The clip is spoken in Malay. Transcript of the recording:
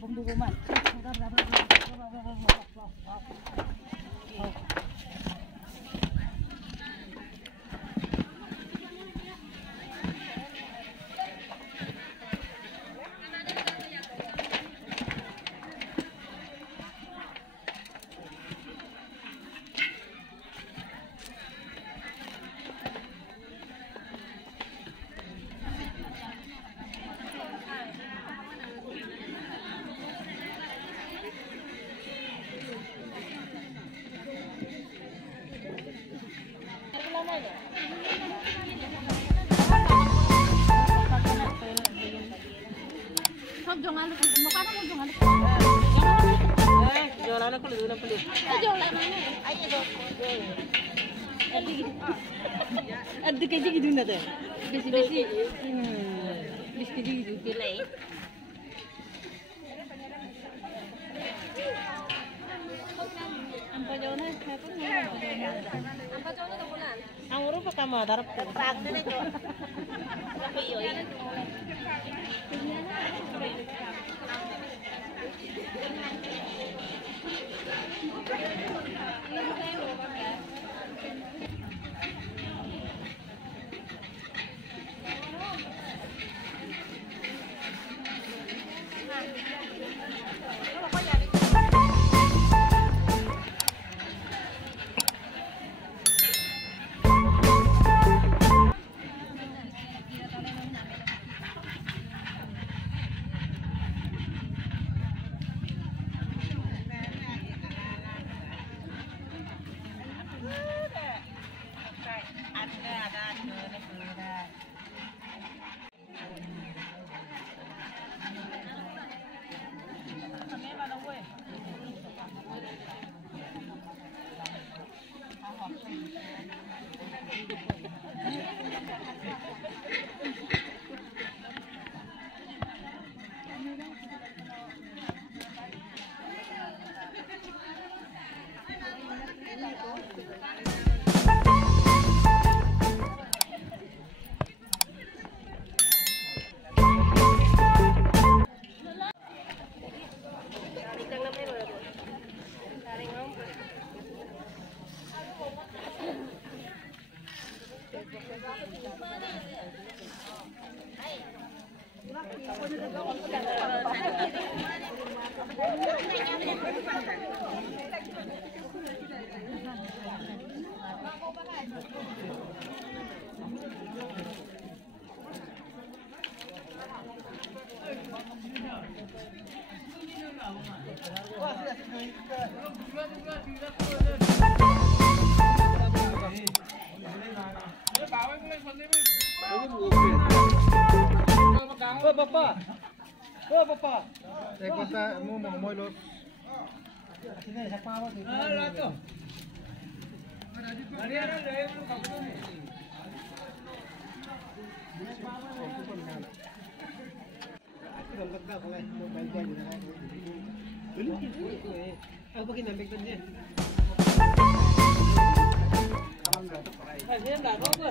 bông đu bông mặn. Jangan lupa, muka kamu jangan lupa. Jualan aku dulu, beli. Jualan mana? Ayo dong. Ada kaji gitu nada. Besi. Besi gitu pilih. Ampa jauhnya, ampa jauhnya tu bulan. Anguru pakai madar. Tak ada tu. Tapi yo. Bapak. Saya kata mau los. Sini siapa awak tu? Tu. Hari ada tu kau ni. Aku dah letak kalau mau bayar ni. Aku pergi nampak tu ni. Ini dah apa?